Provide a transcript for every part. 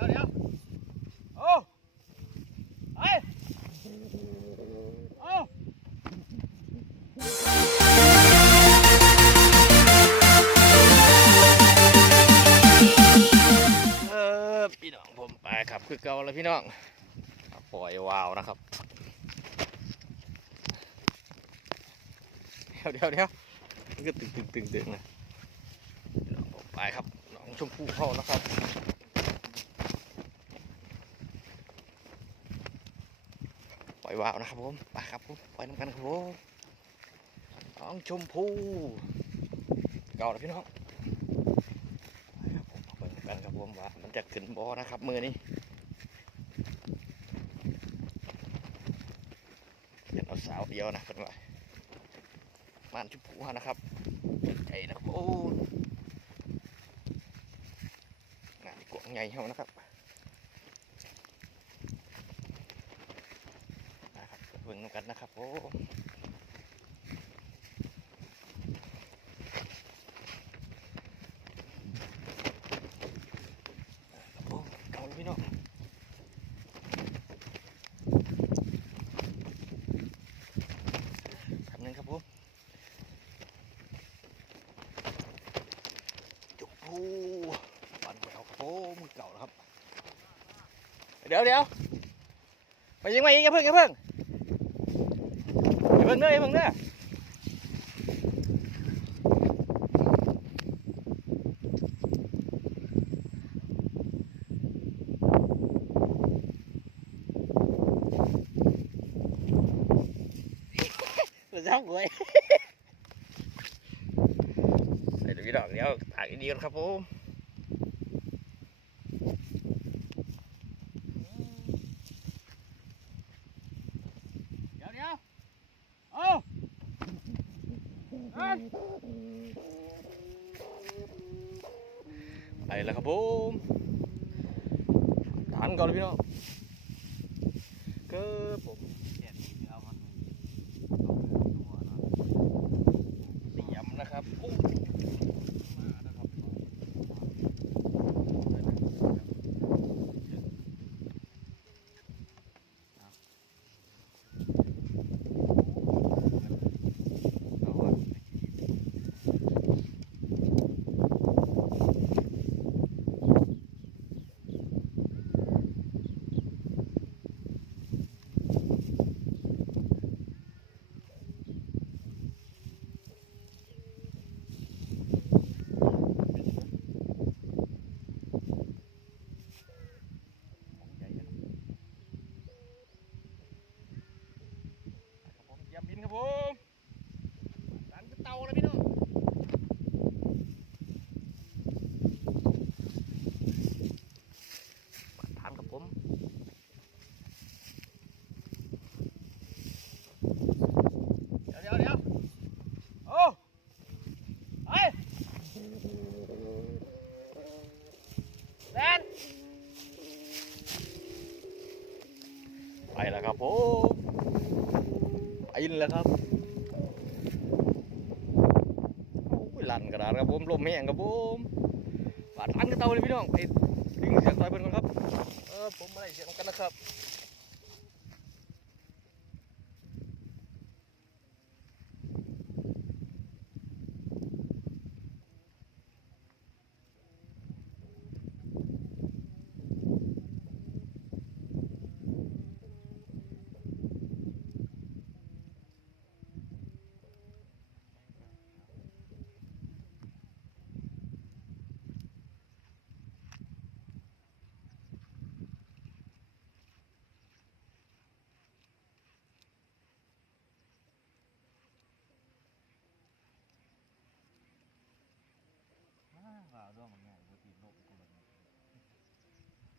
ดี๋ยวเดี๋ยวโอ้เฮ้ยโอ้เออพี่น้องผมไปครับคือเก่าแล้วพี่น้องปล่อยวาวนะครับ เดี๋ยวเดี๋ยวเดี๋ยวก็ตึงตึงตึงตึงนะน้องผมไปครับน้องชมพู่เข้านะครับ ล่อยวาวนะครับผมไปครับผมปล่อยน้ำกันครับผมน้องชมพู่เก่าแล้วพี่น้องไปครับผมเบิ่งกันครับผมว่ามันจะขึ้นบอนะครับมือนี้เดี๋ยวเอาสาวเดียวนะเป็นว่าม่านชุบผัวนะครับใจนะครับโอ้งานกวางใหญ่เฮานะครับนะครั บเบิ่งนกันนะครับโอ้ครับผมเก่าแล้วพี่น้องคำนึงครับผมจุกพูปันแหววครับผมเก่าแล้วครับ เดี๋ยวเดี๋ยวมายิงมายิงอย่าเพิ่งอย่าเพิ่ง อย่าเพิ่งเด้ออย่าเพิ่งเด้อมันช่างเว้ยใส่ดูพี่ดอกเดี๋ยวถ่ายดีกันครับผมเดี๋ยวเดี๋ยวโอ้เอ้ย ไปแล้วครับผมทานก่อนเลยพี่น้องก็ผมเตรียมนะครับโอ้มานะครับเอาอะของใหญ่นะครับครับผมเตรียมบินครับผมร้านเตาเลยพี่น้องทานกับผมเดี๋ยวเดี๋ยวเดี๋ยวโอ้เฮ้ยแลน ไป แล้วครับผมไปแล้วครับลั่นกระดาษครับผมลมแห้งครับผมบาดทันกระเตาเลยพี่น้องไปดึงเสียงต่อยเพิ่นก่อนครับเออผมมาได้เสียงกันนะครับ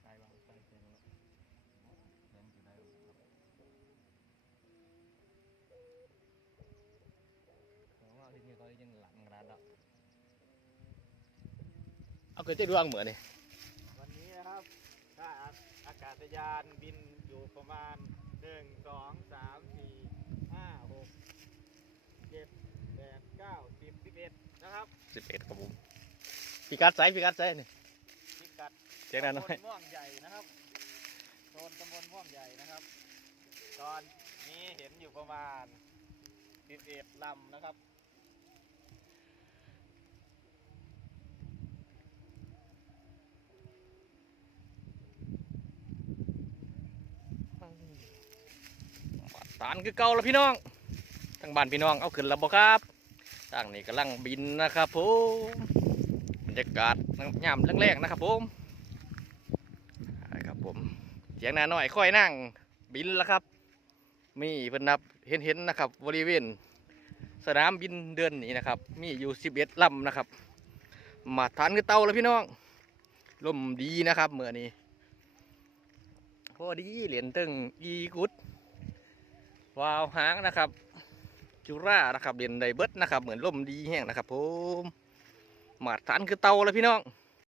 ใส่บ้างใส่เสียงแล้วเสียงจะได้ครับแต่ว่าทีนี้ก็ยังหลังกระดาษแล้ว เอาเกิดเจ๊ดวงเหมือนนี่วันนี้นะครับถ้าอากาศยานบินอยู่ประมาณหนึ่งสองสามสี่ห้าหกเจ็ดแปดเก้าสิบสิบเอ็ดนะครับสิบเอ็ดครับผมพิกัดไซส์พิกัดไซส์นี่พิกัดเสียงนาน้อยตำบลม่วงใหญ่นะครับโซนตำบลม่วงใหญ่นะครับ ตอนนี้เห็นอยู่ประมาณ11ลำนะครับ ตานคือเก่าแล้วพี่น้องทางบ้านพี่น้องเอาขึ้นแล้วบ่ครับทางนี้กำลังบินนะครับผมบรรยากาศยามแรกๆนะครับผมครับผมเสียงนาน้อยค่อยนั่งบินแล้วครับ มีเพิ่นนับเห็นเห็นๆนะครับบริเวณสนามบินเดือนนี้นะครับ มีอยู่11ลำนะครับ มาทานคือเตาแล้วพี่น้องลมดีนะครับเมื่อนี้พอดีเหรียญตึงอีกุด วาวหางนะครับ จุรานะครับเด่นไดเบิดนะครับ เหมือนลมดีแห้งนะครับผมมาทานคือเตาเลยพี่น้อง